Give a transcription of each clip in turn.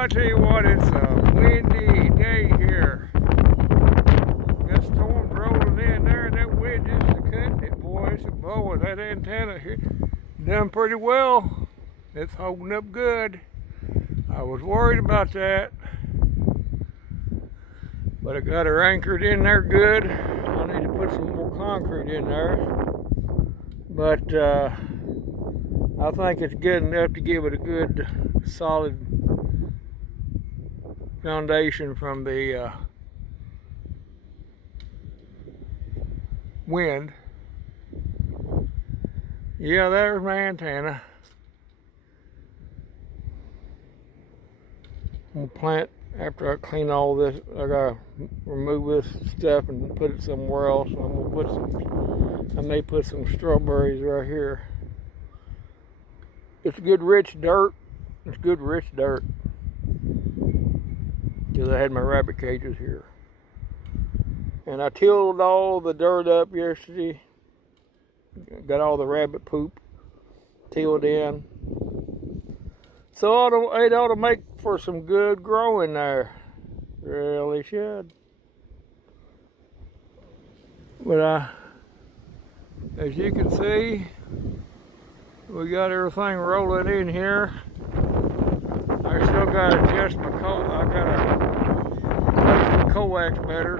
I tell you what, it's a windy day here. That storm's rolling in there, and that wind just cutting it, boy. It's blowing. That antenna here done pretty well. It's holding up good. I was worried about that, but I got her anchored in there good. I need to put some more concrete in there, but I think it's good enough to give it a good solid foundation from the wind. Yeah, there's my antenna. I'm gonna plant after I clean all this. I gotta remove this stuff and put it somewhere else. I'm gonna put some. I may put some strawberries right here. It's good rich dirt. It's good rich dirt. Because I had my rabbit cages here. And I tilled all the dirt up yesterday. Got all the rabbit poop tilled in. So it ought to make for some good growing there. Really should. But as you can see, we got everything rolling in here. I still got to adjust my I got to place my coax better.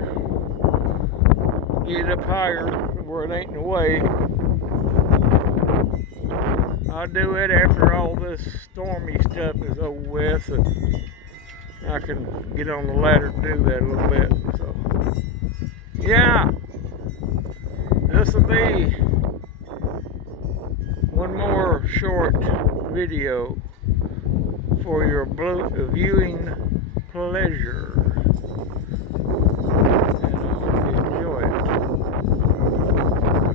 Get it up higher where it ain't in the way. I'll do it after all this stormy stuff is over with, and I can get on the ladder to do that a little bit. So, yeah, this will be one more short video for your viewing pleasure. And I hope you enjoy it,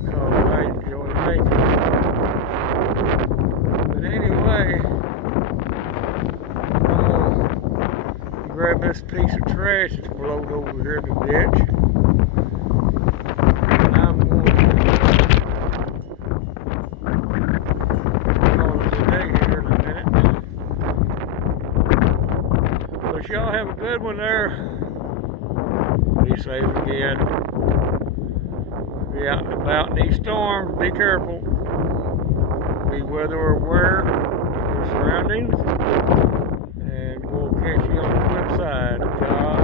because I enjoy making it. But anyway, I'm gonna grab this piece of trash that's blowed over here in the ditch. And I'm going to call it a day here in a minute. But y'all have a good one there. Be safe again. If you're out and about in these storms, be careful. Be weather aware of your surroundings, and we'll catch you on the flip side. God